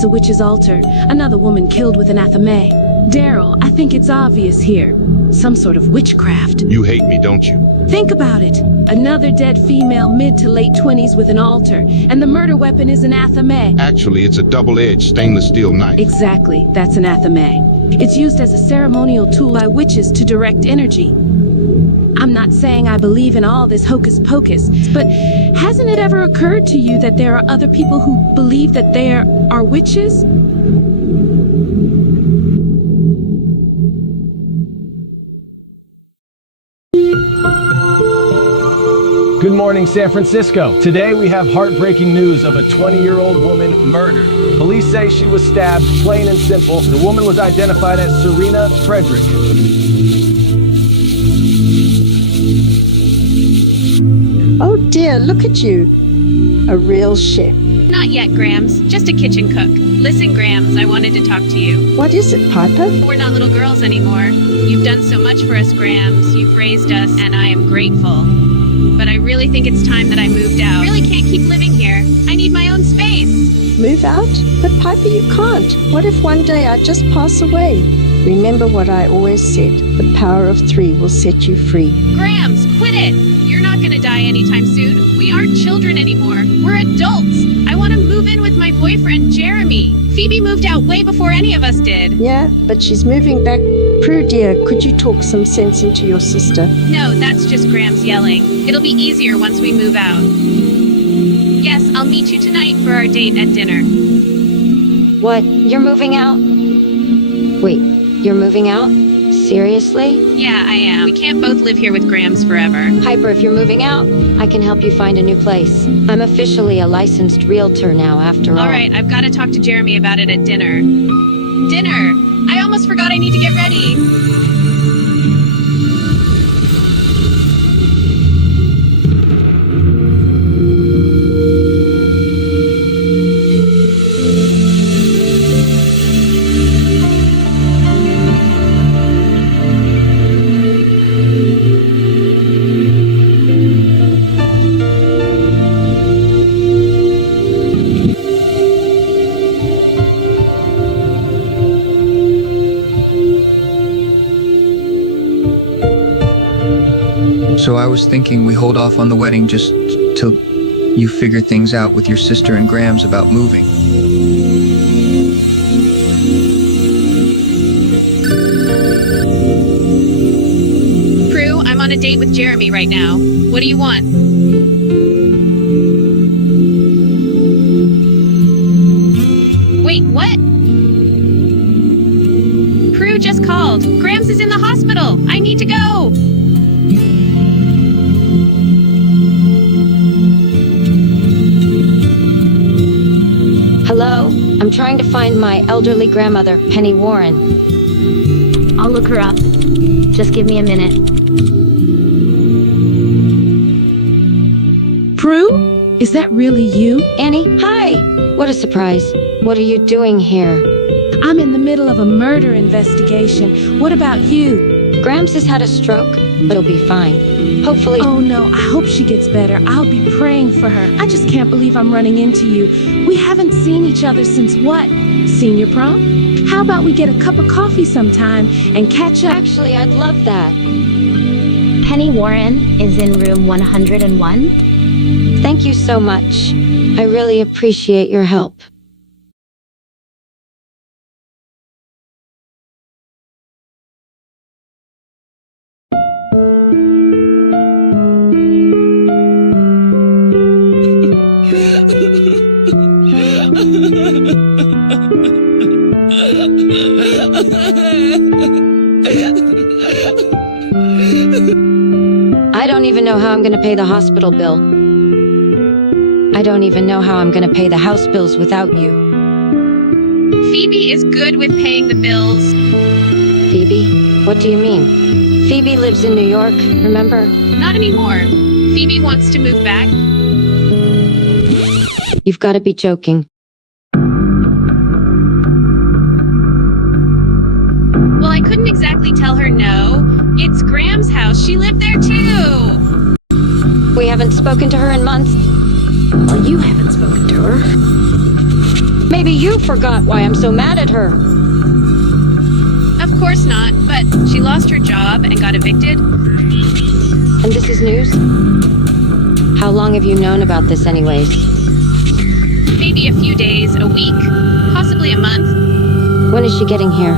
That's a witch's altar. Another woman killed with anathema. Daryl, I think it's obvious here. Some sort of witchcraft. You hate me, don't you? Think about it. Another dead female mid to late 20s with an altar, and the murder weapon is anathema. Actually, it's a double-edged stainless steel knife. Exactly, that's anathema. It's used as a ceremonial tool by witches to direct energy. I'm not saying I believe in all this hocus pocus, but hasn't it ever occurred to you that there are other people who believe that there are witches? Good morning, San Francisco. Today we have heartbreaking news of a 20-year-old woman murdered. Police say she was stabbed, plain and simple. The woman was identified as Serena Frederick. Oh dear, look at you. A real chef. Not yet, Grams. Just a kitchen cook. Listen, Grams, I wanted to talk to you. What is it, Piper? We're not little girls anymore. You've done so much for us, Grams. You've raised us, and I am grateful. But I really think it's time that I moved out. I really can't keep living here. I need my own space. Move out? But Piper, you can't. What if one day I just pass away? Remember what I always said. The power of 3 will set you free. Grams, quit it! You're not gonna die anytime soon. We aren't children anymore. We're adults. I want to move in with my boyfriend, Jeremy. Phoebe moved out way before any of us did. Yeah, but she's moving back. Prue, dear, could you talk some sense into your sister? No, that's just Grams yelling. It'll be easier once we move out. Yes, I'll meet you tonight for our date at dinner. What? You're moving out? Wait, you're moving out? Seriously? Yeah, I am. We can't both live here with Grams forever. Piper, if you're moving out, I can help you find a new place. I'm officially a licensed realtor now, after all. All right, I've got to talk to Jeremy about it at dinner. Dinner! I almost forgot I need to get ready. So I was thinking we hold off on the wedding just till you figure things out with your sister and Grams about moving. Prue, I'm on a date with Jeremy right now. What do you want? Wait, what? Prue just called. Grams is in the hospital. I need to go. Hello? I'm trying to find my elderly grandmother, Penny Warren. I'll look her up. Just give me a minute. Prue? Is that really you? Annie, hi! What a surprise. What are you doing here? I'm in the middle of a murder investigation. What about you? Grams has had a stroke, but he'll be fine. Hopefully. Oh no, I hope she gets better. I'll be praying for her. I just can't believe I'm running into you. We haven't seen each other since what? Senior prom? How about we get a cup of coffee sometime and catch up? Actually, I'd love that. Penny Warren is in room 101. Thank you so much. I really appreciate your help. I don't even know how I'm gonna pay the hospital bill. I don't even know how I'm gonna pay the house bills without you. Phoebe is good with paying the bills. Phoebe? What do you mean? Phoebe lives in New York, remember? Not anymore. Phoebe wants to move back. You've gotta be joking. Well, I couldn't exactly tell her no. It's Graham's house. She lived there too. We haven't spoken to her in months. Well, you haven't spoken to her. Maybe you forgot why I'm so mad at her. Of course not, but she lost her job and got evicted. And this is news? How long have you known about this anyways? Maybe a few days, a week, possibly a month. When is she getting here?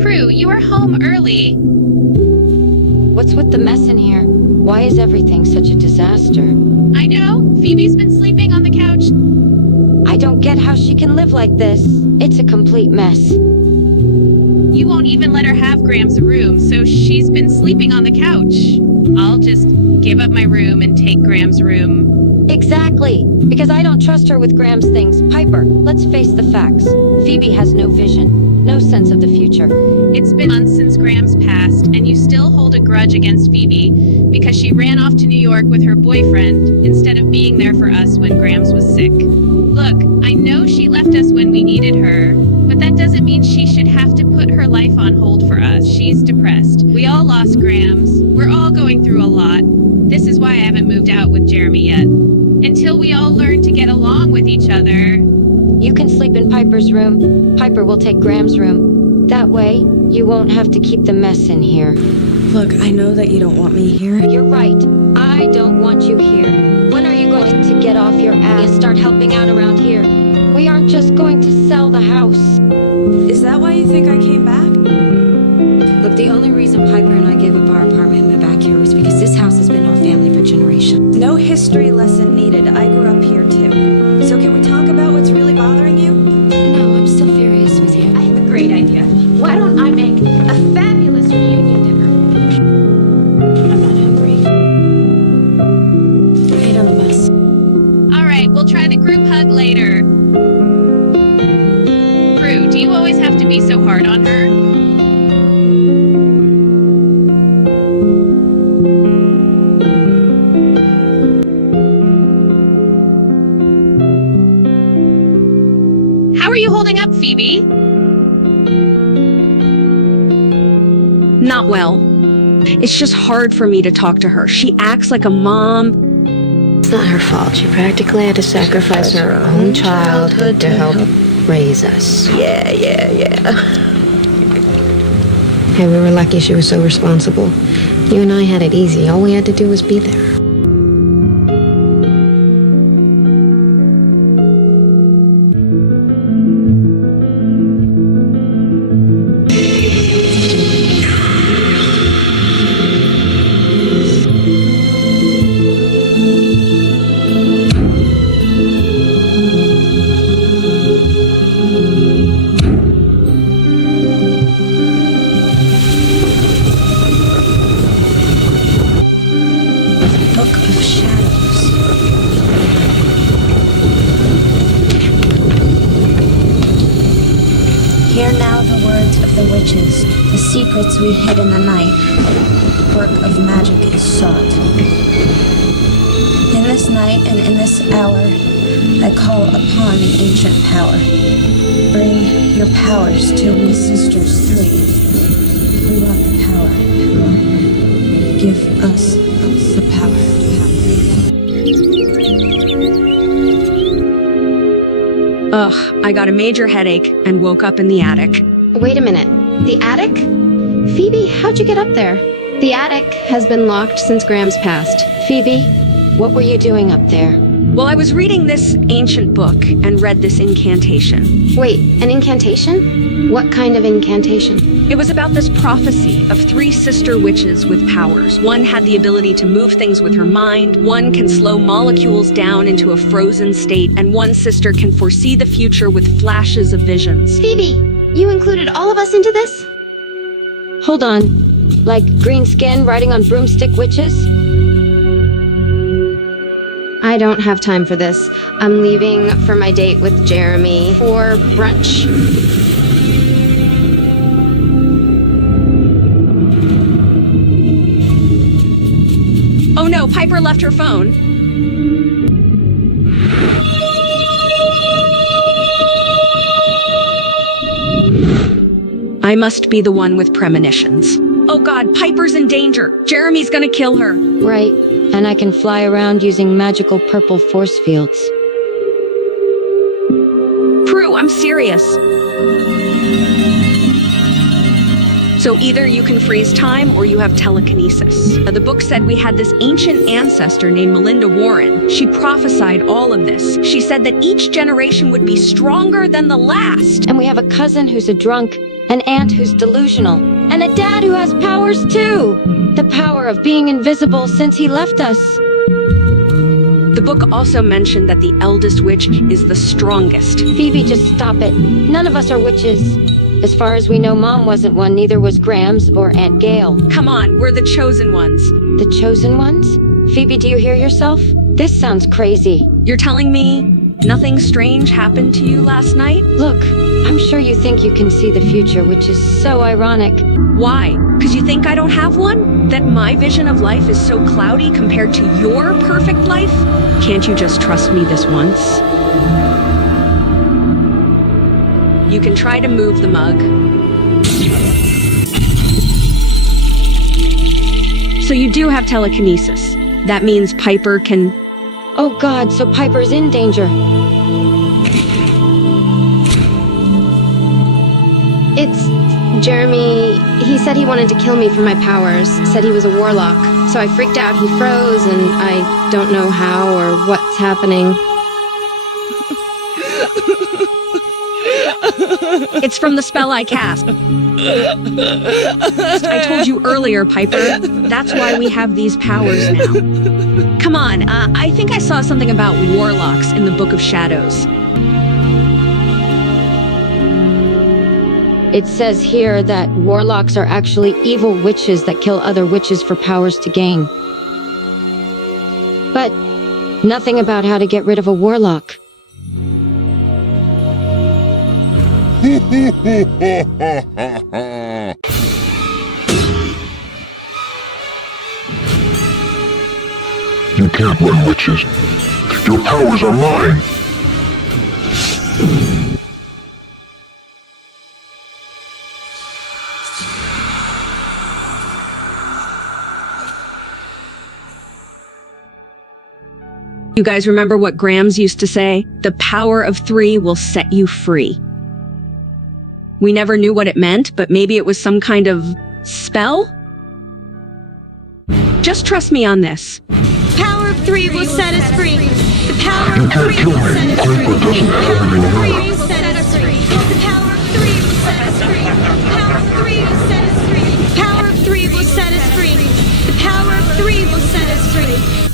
Prue, you are home early. What's with the mess in here? Why is everything such a disaster? I know, Phoebe's been sleeping on the couch. I don't get how she can live like this. It's a complete mess. You won't even let her have Graham's room, so she's been sleeping on the couch. I'll just give up my room and take Graham's room. Exactly, because I don't trust her with Graham's things. Piper, let's face the facts. Phoebe has no vision, no sense of the future. It's been months since Graham's passed, and you still hold a grudge against Phoebe because she ran off to New York with her boyfriend instead of being there for us when Graham's was sick. Look, I know she left us when we needed her, but that doesn't mean she should have to put her life on hold for us. She's depressed. We all lost Graham's. We're all going through a lot. This is why I haven't moved out with Jeremy yet. Until we all learn to get along with each other. You can sleep in Piper's room. Piper will take Graham's room. That way, you won't have to keep the mess in here. Look, I know that you don't want me here. You're right. I don't want you here. When are you going to get off your ass and start helping out around here? We aren't just going to sell the house. Is that why you think I came back? Look, the only reason Piper and I gave up our apartment and moved back here was because this house has been our family for generations. No history lesson needed. I grew up here too. So can we talk about what's really bothering you? No, I'm still furious with you. I have a great idea. Why don't I make a fabulous reunion dinner? I'm not hungry. I hate all the mess. All right, we'll try the group hug later. Prue, do you always have to be so hard on her? How are you holding up, Phoebe? Not well. It's just hard for me to talk to her. She acts like a mom. It's not her fault. She practically had to sacrifice her own childhood to help raise us. Yeah. Hey, we were lucky she was so responsible. You and I had it easy. All we had to do was be there. Book of Shadows. Hear now the words of the witches, the secrets we hid in the night. Work of magic is sought. In this night and in this hour, I call upon the ancient power. Bring your powers to we sisters three. We want the power. Give us the power. Ugh, I got a major headache and woke up in the attic. Wait a minute. The attic? Phoebe, how'd you get up there? The attic has been locked since Grams passed. Phoebe, what were you doing up there? Well, I was reading this ancient book and read this incantation. Wait, an incantation? What kind of incantation? It was about this prophecy of three sister witches with powers. One had the ability to move things with her mind, one can slow molecules down into a frozen state, and one sister can foresee the future with flashes of visions. Phoebe, you included all of us into this? Hold on. Like green skin riding on broomstick witches? I don't have time for this. I'm leaving for my date with Jeremy for brunch. Oh no, Piper left her phone. I must be the one with premonitions. Oh God, Piper's in danger. Jeremy's gonna kill her. Right, and I can fly around using magical purple force fields. Prue, I'm serious. So either you can freeze time or you have telekinesis. The book said we had this ancient ancestor named Melinda Warren. She prophesied all of this. She said that each generation would be stronger than the last. And we have a cousin who's a drunk, an aunt who's delusional, and a dad who has powers too. The power of being invisible since he left us. The book also mentioned that the eldest witch is the strongest. Phoebe, just stop it. None of us are witches. As far as we know, Mom wasn't one, neither was Grams or Aunt Gail. Come on, we're the chosen ones. The chosen ones? Phoebe, do you hear yourself? This sounds crazy. You're telling me nothing strange happened to you last night? Look, I'm sure you think you can see the future, which is so ironic. Why? Because you think I don't have one? That my vision of life is so cloudy compared to your perfect life? Can't you just trust me this once? You can try to move the mug. So you do have telekinesis. That means Piper can... Oh God, so Piper's in danger. It's Jeremy. He said he wanted to kill me for my powers, said he was a warlock. So I freaked out, he froze, and I don't know how or what's happening. It's from the spell I cast. I told you earlier, Piper. That's why we have these powers now. Come on, I think I saw something about warlocks in the Book of Shadows. It says here that warlocks are actually evil witches that kill other witches for powers to gain. But nothing about how to get rid of a warlock. You can't run witches. Your powers are mine. You guys remember what Grams used to say? The power of 3 will set you free. We never knew what it meant, but maybe it was some kind of spell? Just trust me on this. Power of 3 will set us free. The power You of can't 3 kill will me. set us Piper free. doesn't have any The more. power of 3 will set us free. The power of 3 will set us free. The power of 3 will set us free. The power of 3 will set us free. The power of 3 will set us free.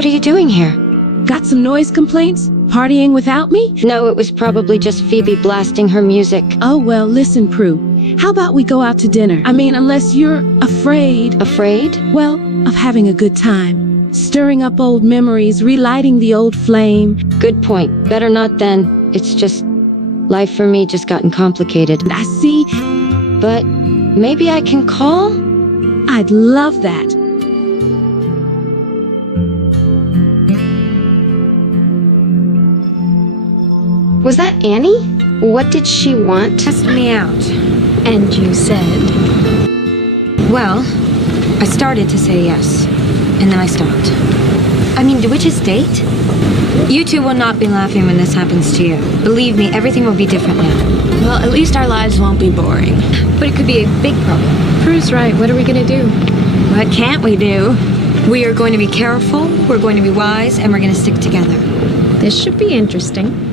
What are you doing here? Got some noise complaints? Partying without me? No, it was probably just Phoebe blasting her music. Oh, well, listen, Prue. How about we go out to dinner? I mean, unless you're afraid. Afraid? Well, of having a good time. Stirring up old memories, relighting the old flame. Good point. Better not then. It's just... life for me just gotten complicated. I see. But maybe I can call? I'd love that. Was that Annie? What did she want? Test me out. And you said? Well, I started to say yes, and then I stopped. I mean, do witches date? You two will not be laughing when this happens to you. Believe me, everything will be different now. Well, at least our lives won't be boring. But it could be a big problem. Prue's right. What are we gonna do? What can't we do? We are going to be careful, we're going to be wise, and we're going to stick together. This should be interesting.